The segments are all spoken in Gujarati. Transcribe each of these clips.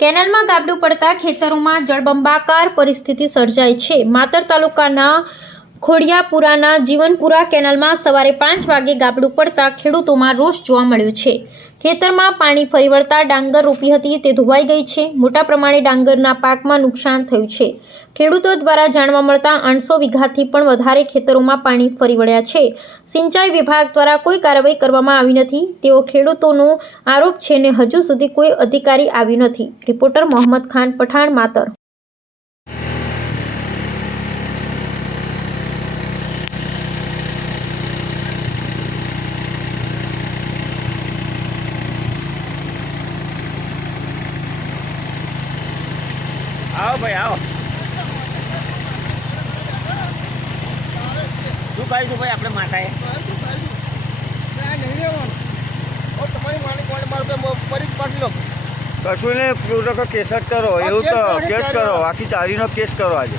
કેનાલમાં ગાબડું પડતા ખેતરોમાં જળબંબાકાર પરિસ્થિતિ સર્જાઈ છે. માતર તાલુકાના ખોડિયાપુરાના જીવનપુરા કેનાલમાં સવારે પાંચ વાગે ગાબડું પડતા ખેડૂતોમાં રોષ જોવા મળ્યો છે. ખેતરમાં પાણી ફરી વળતા ડાંગર રોપી હતી, તે ધોવાઈ ગઈ છે. મોટા પ્રમાણે ડાંગરના પાકમાં નુકસાન થયું છે. ખેડૂતો દ્વારા જાણવા મળતા આઠસો વીઘાથી પણ વધારે ખેતરોમાં પાણી ફરી વળ્યા છે. સિંચાઈ વિભાગ દ્વારા કોઈ કાર્યવાહી કરવામાં આવી નથી. તેઓ ખેડૂતોનો આરોપ છે ને હજુ સુધી કોઈ અધિકારી આવ્યું નથી. રિપોર્ટર મોહમ્મદ ખાન પઠાણ, માતર આવો ભાઈ આવો. શું કહ્યું છું ભાઈ આપણે માતાએ? કશું ને પૂરો કે કેસ જ કરો એવું તો કેસ કરો આખી ચારીનો કેસ કરો આજે.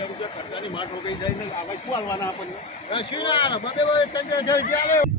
રૂપિયા ખર્ચાની માટ રોકાઈ જાય ને આવા શું આવવાના આપણને? શું ના બધે ચંદ્ર